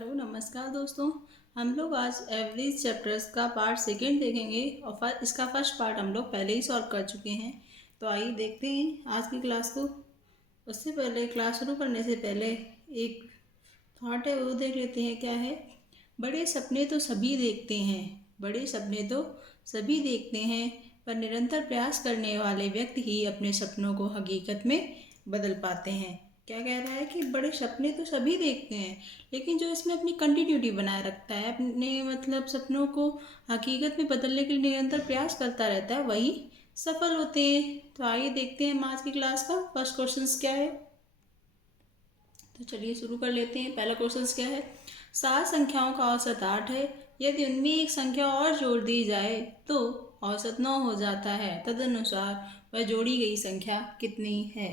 Hello नमस्कार दोस्तों। हम लोग आज एवरेज चैप्टर्स का पार्ट सेकंड देखेंगे और इसका फर्स्ट पार्ट हम लोग पहले ही सॉल्व कर चुके हैं। तो आइए देखते हैं आज की क्लास को। उससे पहले क्लास शुरू करने से पहले एक थॉट है वो देख लेते हैं क्या है। बड़े सपने तो सभी देखते हैं, बड़े सपने तो सभी देखते हैं, पर निरंतर प्रयास करने वाले व्यक्ति ही अपने सपनों को हकीकत में बदल पाते हैं। क्या कह रहा है कि बड़े सपने तो सभी देखते हैं, लेकिन जो इसमें अपनी कंटिन्यूटी बनाए रखता है, अपने मतलब सपनों को हकीकत में बदलने के लिए निरंतर प्रयास करता रहता है, वही सफल होते हैं। तो आइए देखते हैं हम आज की क्लास का फर्स्ट क्वेश्चन क्या है। तो चलिए शुरू कर लेते हैं। पहला क्वेश्चन क्या है। 7 संख्याओं का औसत 8 है। यदि उनमें एक संख्या और जोड़ दी जाए तो औसत 9 हो जाता है। तदनुसार वह जोड़ी गई संख्या कितनी है।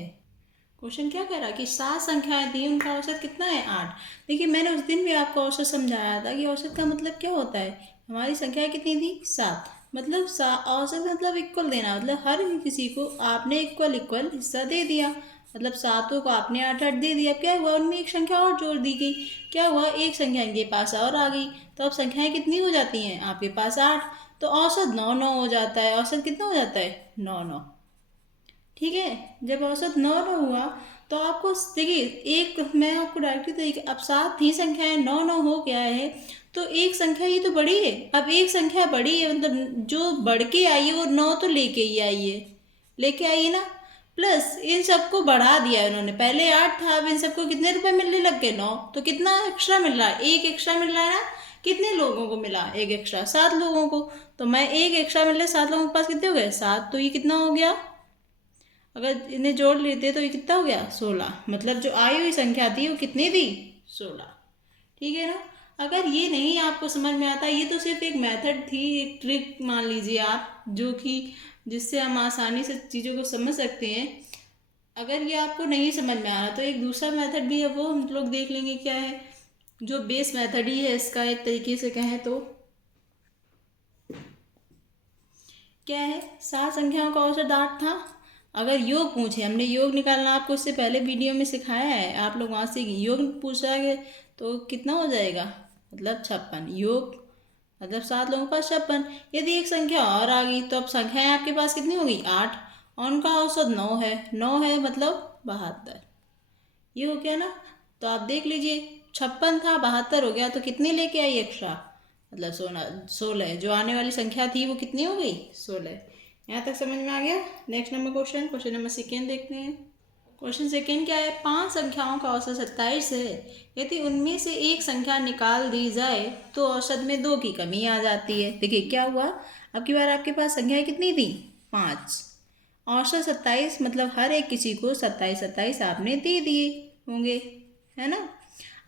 क्वेश्चन क्या कह रहा है कि 7 संख्याएं दी, उनका औसत कितना है 8। देखिए मैंने उस दिन भी आपको औसत समझाया था कि औसत का मतलब क्या होता है। हमारी संख्याएं कितनी थी 7, मतलब औसत मतलब इक्वल देना, मतलब हर किसी को आपने इक्वल इक्वल हिस्सा दे दिया। मतलब 7 को आपने 8 8 दे दिया। क्या हुआ, उनमें एक संख्या और जोड़ दी गई। क्या हुआ, एक संख्या इनके पास और आ गई। तो अब संख्याएं कितनी हो जाती हैं आपके पास 8। तो औसत 9 9 हो जाता है। औसत कितना हो जाता है 9 9। ठीक है। जब औसत 9 9 हुआ तो आपको देखिए, एक मैं आपको डायरेक्टली तरीके, अब 7 ही संख्याएं 9 9 हो गया है तो एक संख्या ही तो बड़ी है। अब एक संख्या बड़ी है मतलब जो बढ़ के आई है वो 9 तो लेके ही आई है, लेके आई है ना। प्लस इन सबको बढ़ा दिया है उन्होंने, पहले 8 था, अब इन सबको कितने रुपए मिलने लग गए 9। तो कितना एक्स्ट्रा मिल रहा है, एक एक्स्ट्रा मिल रहा है ना। कितने लोगों को मिला एक एक्स्ट्रा, 7 लोगों को। तो मैं एक एक्स्ट्रा मिल रहा है 7 लोगों के पास, कितने हो गए 7। तो ये कितना हो गया, अगर इन्हें जोड़ लेते तो ये कितना हो गया 16। मतलब जो आई हुई संख्या थी वो कितनी थी 16। ठीक है ना। अगर ये नहीं आपको समझ में आता, ये तो सिर्फ एक मेथड थी, एक ट्रिक मान लीजिए आप, जो कि जिससे हम आसानी से चीज़ों को समझ सकते हैं। अगर ये आपको नहीं समझ में आ रहा तो एक दूसरा मेथड भी है, वो हम लोग देख लेंगे क्या है, जो बेस मेथड ही है इसका एक तरीके से कहें तो। क्या है, 7 संख्याओं का औसत 8 था। अगर योग पूछे, हमने योग निकालना आपको इससे पहले वीडियो में सिखाया है, आप लोग वहाँ से योग पूछा है तो कितना हो जाएगा, मतलब 56। योग मतलब 7 लोगों के पास 56। यदि एक संख्या और आ गई तो अब संख्याएं आपके पास कितनी हो गई 8, और उनका औसत 9 है। 9 है मतलब 72। ये हो गया ना। तो आप देख लीजिए, 56 था 72 हो गया, तो कितने लेके आई एक्स्ट्रा, मतलब 16। जो आने वाली संख्या थी वो कितनी हो गई 16। यहाँ तक समझ में आ गया। Next number question, question number second देखते हैं। क्वेश्चन सेकेंड क्या है, 5 संख्याओं का औसत 27 है। यदि उनमें से एक संख्या निकाल दी जाए तो औसत में 2 की कमी आ जाती है। देखिए क्या हुआ, अब की बार आपके पास संख्याएं कितनी थी 5, औसत 27, मतलब हर एक किसी को 27 27 आपने दे दिए होंगे, है ना।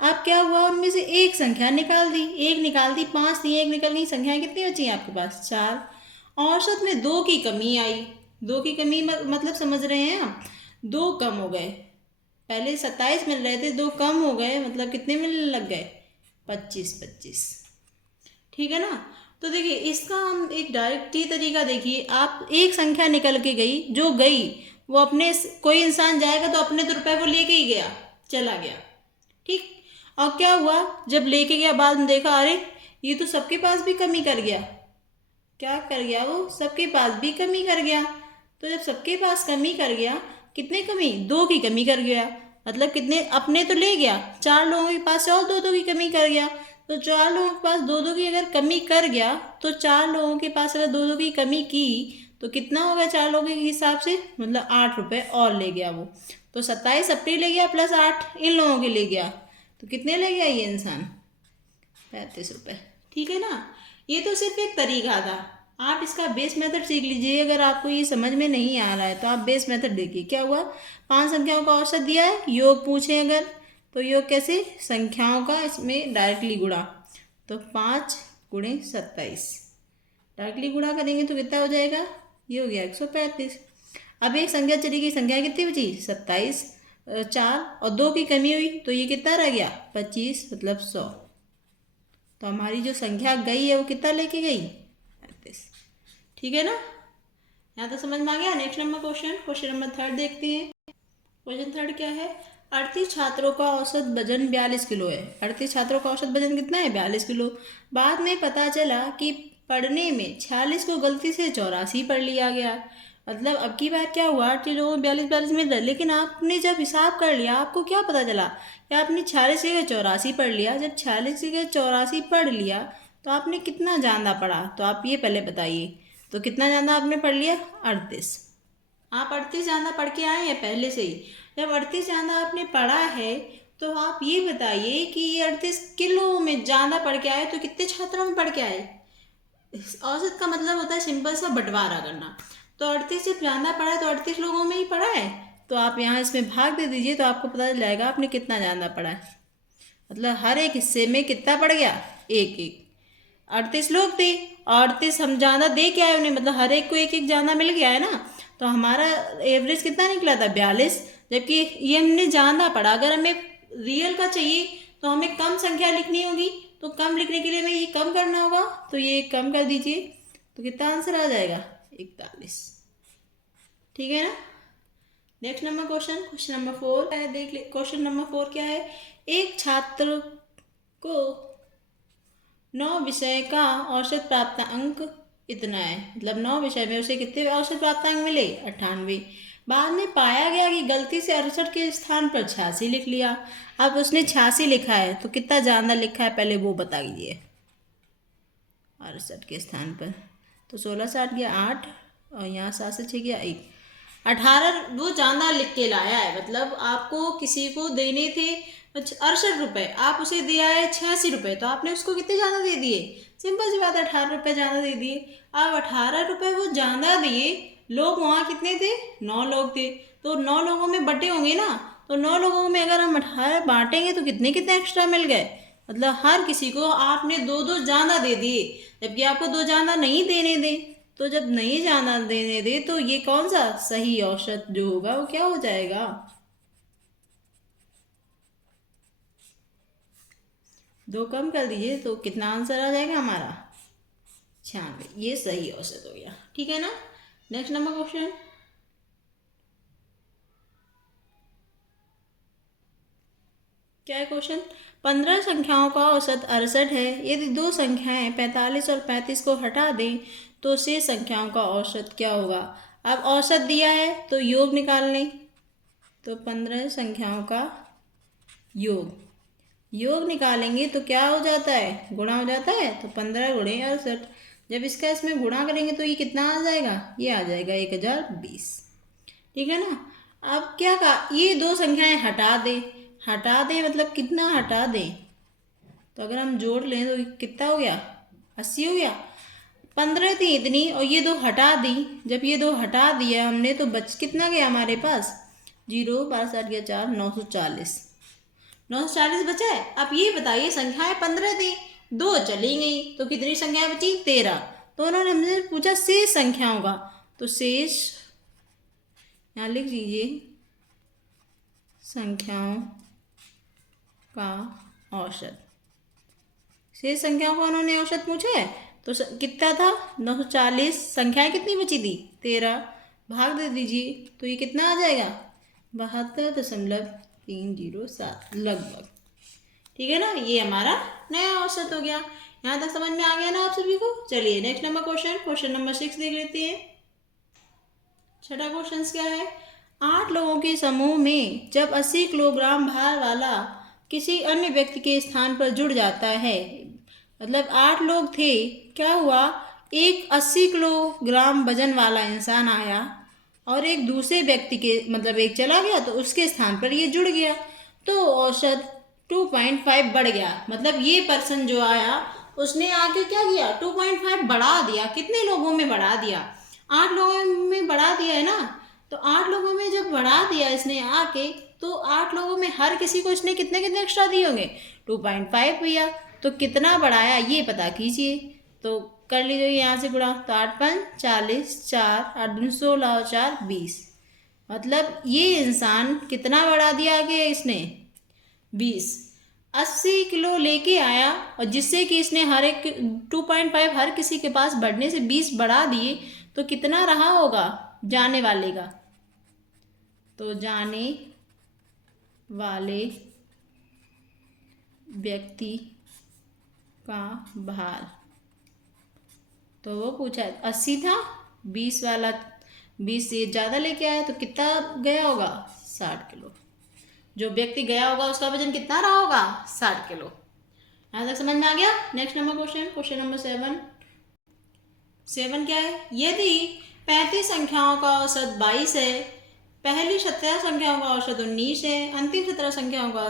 अब क्या हुआ, उनमें से एक संख्या निकाल दी, एक निकाल दी, 5 थी, एक निकल गई, संख्याएं कितनी बची आपके पास 4। औसत में 2 की कमी आई। 2 की कमी मतलब समझ रहे हैं आप, 2 कम हो गए। पहले 27 मिल रहे थे, 2 कम हो गए, मतलब कितने मिलने लग गए 25 25। ठीक है ना। तो देखिए इसका हम एक डायरेक्ट ही तरीका देखिए, आप एक संख्या निकल के गई, जो गई वो अपने, कोई इंसान जाएगा तो अपने तो रुपए को लेके ही गया, चला गया। ठीक। और क्या हुआ, जब लेके गया बाद में देखा अरे ये तो सबके पास भी कमी कर गया। क्या कर गया, वो सबके पास भी कमी कर गया। तो जब सबके पास कमी कर गया, कितने कमी 2 की कमी कर गया, मतलब कितने अपने तो ले गया, 4 लोगों के पास और 2 2 की कमी कर गया। तो 4 लोगों के पास 2 2 की अगर कमी कर गया, तो 4 लोगों के पास अगर 2 2 की कमी की तो कितना होगा 4 लोगों के हिसाब से, मतलब 8 रुपये और ले गया वो। तो 27 अपने ले गया प्लस 8 इन लोगों के ले गया, तो कितने ले गया ये इंसान 35 रुपये। ठीक है ना। ये तो सिर्फ एक तरीका था, आप इसका बेस मेथड सीख लीजिए। अगर आपको ये समझ में नहीं आ रहा है तो आप बेस मेथड देखिए। क्या हुआ, 5 संख्याओं का औसत दिया है, योग पूछे अगर तो योग कैसे, संख्याओं का इसमें डायरेक्टली गुणा। तो 5 गुणे 27 डायरेक्टली गुणा करेंगे तो कितना हो जाएगा, ये हो गया 135। अब एक संख्या चली गई, संख्या कितनी बची 27, 4 और 2 की कमी हुई तो ये कितना रह गया 25, मतलब 100। तो हमारी जो संख्या गई है वो कितना लेके गई 35। ठीक है ना। यहाँ तो समझ में आ गया। Next number question, question number third देखते हैं। क्वेश्चन थर्ड क्या है, 38 छात्रों का औसत वजन 42 किलो है। 38 छात्रों का औसत वजन कितना है? 42 किलो। बाद में पता चला कि पढ़ने में 46 को गलती से 84 पढ़ लिया गया। मतलब अब की बार क्या हुआ, 38 लोगों में 42 42 मिल रहा है, लेकिन आपने जब हिसाब कर लिया आपको क्या पता चला कि आपने 46 की जगह 84 पढ़ लिया। जब 46 की जगह 84 पढ़ लिया तो आपने कितना ज़्यादा पढ़ा, तो आप ये पहले बताइए। तो कितना ज़्यादा आपने पढ़ लिया? 38। आप 38 ज़्यादा पढ़ के आए हैं पहले से ही। जब 38 ज़्यादा आपने पढ़ा है तो आप ये बताइए कि ये 38 किलो में ज़्यादा पढ़ के आए तो कितने छात्रों में पढ़ के आए? औसत का मतलब होता है सिंपल सा बंटवारा करना। तो 38 जब ज़्यादा पढ़ा है तो 38 लोगों में ही पढ़ा है, तो आप यहाँ इसमें भाग दे दीजिए तो आपको पता चल जाएगा आपने कितना ज़्यादा पढ़ा है। मतलब हर एक हिस्से में कितना पड़ गया? एक एक। 38 लोग थे, 38 हम ज़्यादा दे के आए उन्हें, मतलब हर एक को एक एक ज़्यादा मिल गया है ना। तो हमारा एवरेज कितना निकला था? 42। जबकि ये हमने ज़्यादा पढ़ा। अगर हमें रियल का चाहिए तो हमें कम संख्या लिखनी होगी, तो कम लिखने के लिए हमें ये कम करना होगा, तो ये कम कर दीजिए तो कितना आंसर आ जाएगा? 41। ठीक है ना। नेक्स्ट नंबर क्वेश्चन नंबर 4 है, देख ले। क्वेश्चन नंबर 4 क्या है? एक छात्र को 9 विषय का औसत प्राप्त अंक इतना है। मतलब 9 विषय में उसे कितने औसत प्राप्तांक मिले? 98। बाद में पाया गया कि गलती से 68 के स्थान पर 86 लिख लिया। अब उसने 86 लिखा है तो कितना ज़्यादा लिखा है पहले वो बता दीजिए। 68 के स्थान पर तो 16 से 8 गया 8, और यहाँ 7 से 6 गया 1। 18 वो ज़्यादा लिख के लाया है। मतलब आपको किसी को देने थे 68 रुपये, आप उसे दिया है 86 रुपये, तो आपने उसको कितने ज़्यादा दे दिए? सिंपल सी बात है, 18 रुपये ज़्यादा दे दिए। आप 18 रुपये वो ज़्यादा दिए। लोग वहाँ कितने थे? 9 लोग थे, तो 9 लोगों में बटे होंगे ना। तो 9 लोगों में अगर हम 18 बांटेंगे तो कितने कितने एक्स्ट्रा मिल गए? मतलब हर किसी को आपने 2 2 ज़्यादा दे दिए, जबकि आपको 2 ज़्यादा नहीं देने दे। तो जब नहीं ज़्यादा देने दे तो ये कौन सा सही औसत जो होगा वो क्या हो जाएगा? 2 कम कर दीजिए तो कितना आंसर आ जाएगा हमारा? 96। ये सही औसत हो गया। ठीक है ना। Next number question. क्या है क्वेश्चन? 15 संख्याओं का औसत 68 है। यदि दो संख्याएं 45 और 35 को हटा दें तो शेष संख्याओं का औसत क्या होगा? अब औसत दिया है तो योग निकाल लें। तो 15 संख्याओं का योग निकालेंगे तो क्या हो जाता है? गुणा हो जाता है। तो 15 गुणे 68। जब इसका इसमें गुणा करेंगे तो ये कितना आ जाएगा? ये आ जाएगा 1020। ठीक है ना। अब क्या कहा? ये दो संख्याएं हटा दे मतलब कितना हटा दें? तो अगर हम जोड़ लें तो कितना हो गया? 80 हो गया। 15 थी इतनी और ये दो हटा दी। जब ये दो हटा दिया हमने तो बच कितना गया हमारे पास? 0 12 8 गया 4 940। 940 बचा है। अब ये बताइए संख्याएं 15 थी, दो चली गई तो कितनी संख्याएं बची? 13। तो उन्होंने हमसे पूछा शेष संख्याओं का, तो शेष यहाँ लिख दीजिए संख्याओं का औसत। शेष संख्याओं का उन्होंने औसत पूछा है तो कितना था? 940। संख्याएं कितनी बची थी? 13। भाग दे दीजिए तो ये कितना आ जाएगा? 72.307 लगभग। ठीक है ना। ये हमारा नया औसत हो गया। यहाँ तक समझ में आ गया ना आप सभी को? चलिए नेक्स्ट नंबर क्वेश्चन नंबर 6 देख लेते हैं। छठा क्वेश्चन क्या है? 8 लोगों के समूह में जब 80 किलोग्राम भार वाला किसी अन्य व्यक्ति के स्थान पर जुड़ जाता है, मतलब 8 लोग थे, क्या हुआ? एक 80 किलोग्राम वजन वाला इंसान आया और एक दूसरे व्यक्ति के मतलब एक चला गया तो उसके स्थान पर ये जुड़ गया, तो औसत 2.5 बढ़ गया। मतलब ये पर्सन जो आया उसने आके क्या किया? 2.5 बढ़ा दिया। कितने लोगों में बढ़ा दिया? 8 लोगों में बढ़ा दिया है ना। तो 8 लोगों में जब बढ़ा दिया इसने आके, तो 8 लोगों में हर किसी को इसने कितने कितने एक्स्ट्रा दिए होंगे? 2.5 भैया। तो कितना बढ़ाया ये पता कीजिए। तो कर लीजिए यहाँ से गुणा। तो 8 5 40, 4 8 दूनी 16 और 4 20। मतलब ये इंसान कितना बढ़ा दिया आगे इसने? 20। 80 किलो लेके आया और जिससे कि इसने हर एक 2.5 हर किसी के पास बढ़ने से 20 बढ़ा दिए, तो कितना रहा होगा जाने वाले का? तो जाने वाले व्यक्ति का भार। तो वो पूछा 80 था, 20 वाला 20 ये ज़्यादा लेके आया तो कितना गया होगा, 60 किलो। जो व्यक्ति गया होगा उसका वजन कितना रहा होगा, 60 किलो। यहाँ तक समझ में आ गया। नेक्स्ट नंबर क्वेश्चन नंबर 7 क्या है, यदि 35 संख्याओं का औसत 22 है, पहली 17 संख्याओं का औसत 19 है, अंतिम 17 संख्याओं का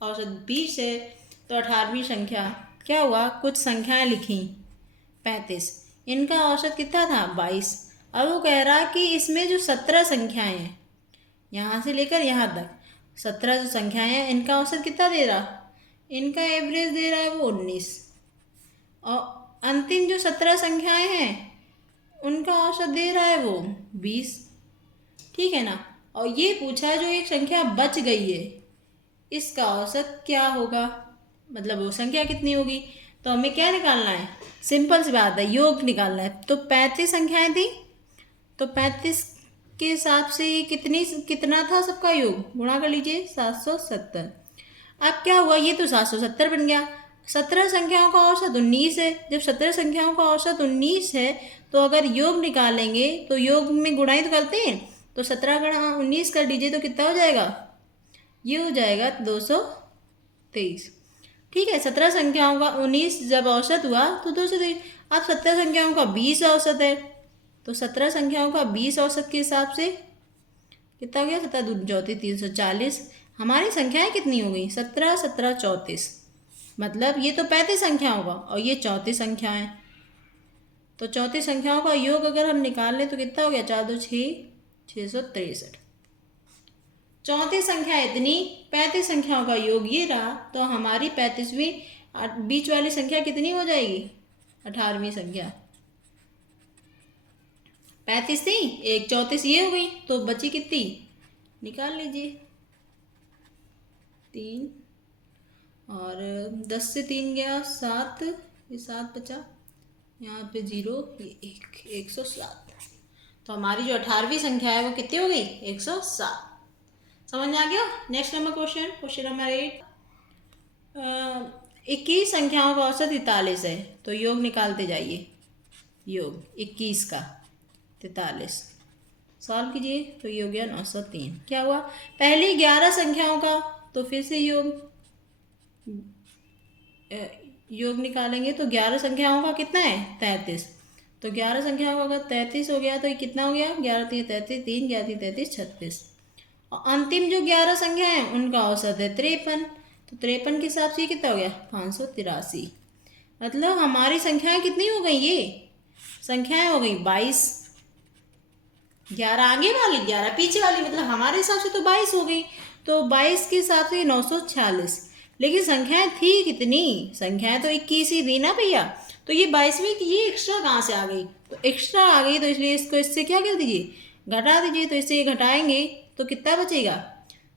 औसत 20 है, तो 18वीं संख्या क्या हुआ। कुछ संख्याएं लिखी 35, इनका औसत कितना था 22। अब वो कह रहा कि इसमें जो 17 संख्याएं हैं यहाँ से लेकर यहाँ तक 17 जो संख्याएं हैं इनका औसत कितना दे रहा, इनका एवरेज दे रहा है वो 19, और अंतिम जो 17 संख्याएं हैं उनका औसत दे रहा है वो 20। ठीक है ना। और ये पूछा जो एक संख्या बच गई है इसका औसत क्या होगा, मतलब वो संख्या कितनी होगी। तो हमें क्या निकालना है, सिंपल सी बात है, योग निकालना है। तो 35 संख्याएं थी, तो 35 के हिसाब से कितना था सबका योग, गुणा कर लीजिए 770। अब क्या हुआ, ये तो 770 बन गया। 17 संख्याओं का औसत 19 है। जब 17 संख्याओं का औसत 19 है तो अगर योग निकालेंगे तो योग में गुणाई तो करते हैं, तो 17 गुणा 19 कर लीजिए तो कितना हो जाएगा, ये हो जाएगा 223। ठीक है, 17 संख्याओं का 19 जब औसत हुआ तो 223। अब 17 संख्याओं का 20 औसत है, तो 17 संख्याओं का 20 औसत के हिसाब से कितना हो गया, 17 दूनी 34 340। हमारी संख्याएं कितनी हो गई, 17 17 34, मतलब ये तो 35 संख्या होगा और ये 34 संख्याएं। तो 34 संख्याओं का योग अगर हम निकाल लें तो कितना हो गया, 4 2 6 663। 34 संख्या इतनी, 35 संख्याओं का योग ये रहा, तो हमारी 35वीं बीच वाली संख्या कितनी हो जाएगी, 18वीं संख्या। 35 थी, एक 34 ये हो गई, तो बची कितनी, निकाल लीजिए 3, और 10 से 3 गया 7, ये 7 बचा, यहाँ पे 0, ये 107। तो हमारी जो 18वीं संख्या है वो कितनी हो गई, 107। समझ में आ गया। नेक्स्ट नंबर क्वेश्चन नंबर 8, 21 संख्याओं का औसत 43 है, तो योग निकालते जाइए। योग 21 का 43 सॉल्व कीजिए, तो ये हो गया 903। क्या हुआ, पहली 11 संख्याओं का, तो फिर से योग निकालेंगे तो 11 संख्याओं का कितना है 33। तो 11 संख्याओं का अगर 33 हो गया तो ये कितना हो गया, 11 3 33, 3 11 3 33 36। और अंतिम जो 11 संख्या है उनका औसत है 53, तो 53 के हिसाब से कितना हो गया 583। मतलब हमारी संख्याएं कितनी हो गई, ये संख्याएं हो गई 22। 11 आगे वाली 11 पीछे वाली, मतलब हमारे हिसाब से तो 22 हो गई। तो 22 के हिसाब से 946, लेकिन संख्याएं थी कितनी, संख्याएं तो 21 ही थी ना भैया। तो ये 22वीं की ये एक्स्ट्रा कहाँ से आ गई, तो एक्स्ट्रा आ गई, तो इसलिए इसको इससे क्या कर दीजिए, घटा दीजिए। तो इससे ये घटाएंगे तो कितना बचेगा,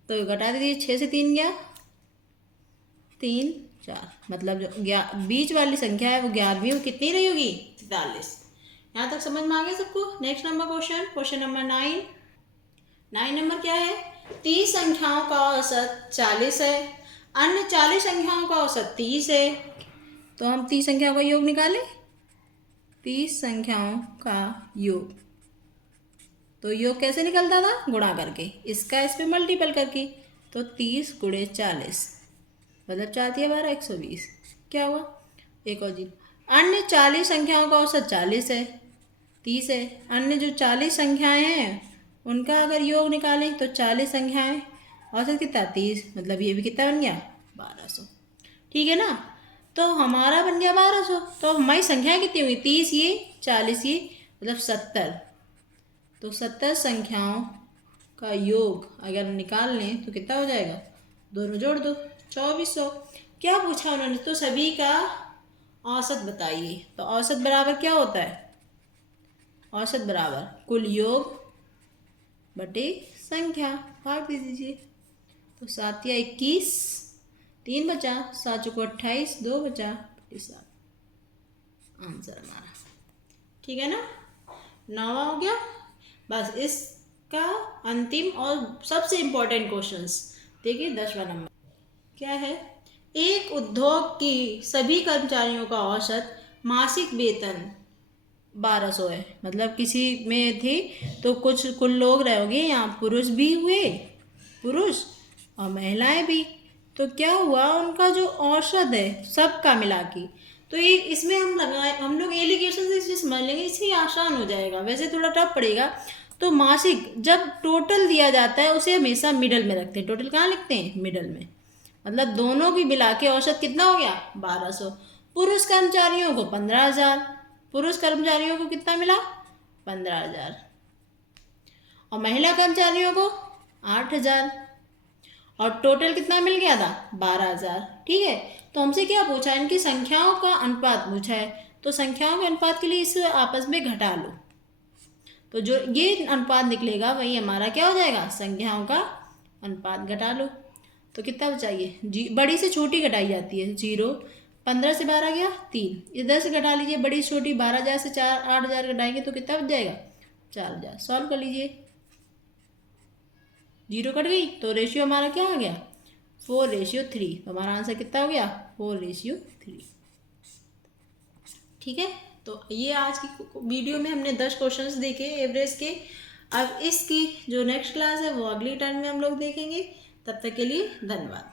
तो घटा दीजिए, 6 से 3 गया 3 4, मतलब जो बीच वाली संख्या है वो 11वीं वो कितनी रही होगी 43। यहाँ तक समझ में आ गया सबको। Next number question number 9 number क्या है, 30 संख्याओं का औसत 40 है, अन्य 40 संख्याओं का औसत 30 है, तो हम 30 संख्याओं का योग निकालें। 30 संख्याओं का योग, तो योग कैसे निकलता था, गुणा करके, इसका इस पे मल्टीपल करके। तो 30 गुणे 40 मतलब 4 दिया 12 120। क्या हुआ, एक और जीरो। अन्य 40 संख्याओं का औसत 40 है, 30 है। अन्य जो 40 संख्याएं हैं उनका अगर योग निकालें तो 40 संख्याएं औसत कितना 30, मतलब ये भी कितना बन गया 1200। ठीक है ना, तो हमारा बन गया 1200। तो हमारी संख्याएं कितनी हुई, 30 ये 40 ये, मतलब 70। तो 70 संख्याओं का योग अगर निकाल लें तो कितना हो जाएगा, दोनों जोड़ दो 2400। क्या पूछा उन्होंने, तो सभी का औसत बताइए। तो औसत बराबर क्या होता है, औसत बराबर कुल योग बटे संख्या, भाग दे दीजिए। तो 7 या 21, 3 बचा, 7 चौको 28, 2 बचा 7, आंसर हमारा। ठीक है ना, 9वां हो गया। बस इसका अंतिम और सबसे इम्पोर्टेंट क्वेश्चंस देखिए 10वां नंबर क्या है। एक उद्योग की सभी कर्मचारियों का औसत मासिक वेतन 1200 है। मतलब किसी में थी तो कुछ कुल लोग रहोगे, यहाँ पुरुष भी हुए, पुरुष और महिलाएं भी, तो क्या हुआ उनका जो औसत है सबका मिला के, तो ये इसमें हम लगाए, हम लोग एलिगेशन से इसे समझ लेंगे, इससे आसान हो जाएगा। वैसे थोड़ा टफ पड़ेगा। तो मासिक जब टोटल दिया जाता है उसे हमेशा मिडल में रखते हैं। टोटल कहाँ लिखते हैं? मिडल में। मतलब दोनों की मिला के औसत कितना हो गया? 1200। पुरुष कर्मचारियों को 15,000, पुरुष कर्मचारियों को कितना मिला? 15,000। और महिला कर्मचारियों को 8,000। और टोटल कितना मिल गया था? 12,000। ठीक है। तो हमसे क्या पूछा है? इनकी संख्याओं का अनुपात पूछा है। तो संख्याओं के अनुपात के लिए इसे आपस में घटा लो, तो जो ये अनुपात निकलेगा वही हमारा क्या हो जाएगा? संख्याओं का अनुपात। घटा लो तो कितना बचाइए? बड़ी से छोटी घटाई जाती है। 0। 15 से 12 गया 3, इधर से घटा लीजिए बड़ी से छोटी। 12,000 से 8,000 घटाएंगे तो कितना बच जाएगा? 4,000। सॉल्व कर लीजिए। 0 कट गई तो रेशियो हमारा क्या आ गया? 4:3। तो हमारा आंसर कितना हो गया? 4:3। ठीक है। तो ये आज की वीडियो में हमने 10 क्वेश्चंस देखे एवरेज के। अब इसकी जो नेक्स्ट क्लास है वो अगली टर्म में हम लोग देखेंगे। तब तक के लिए धन्यवाद।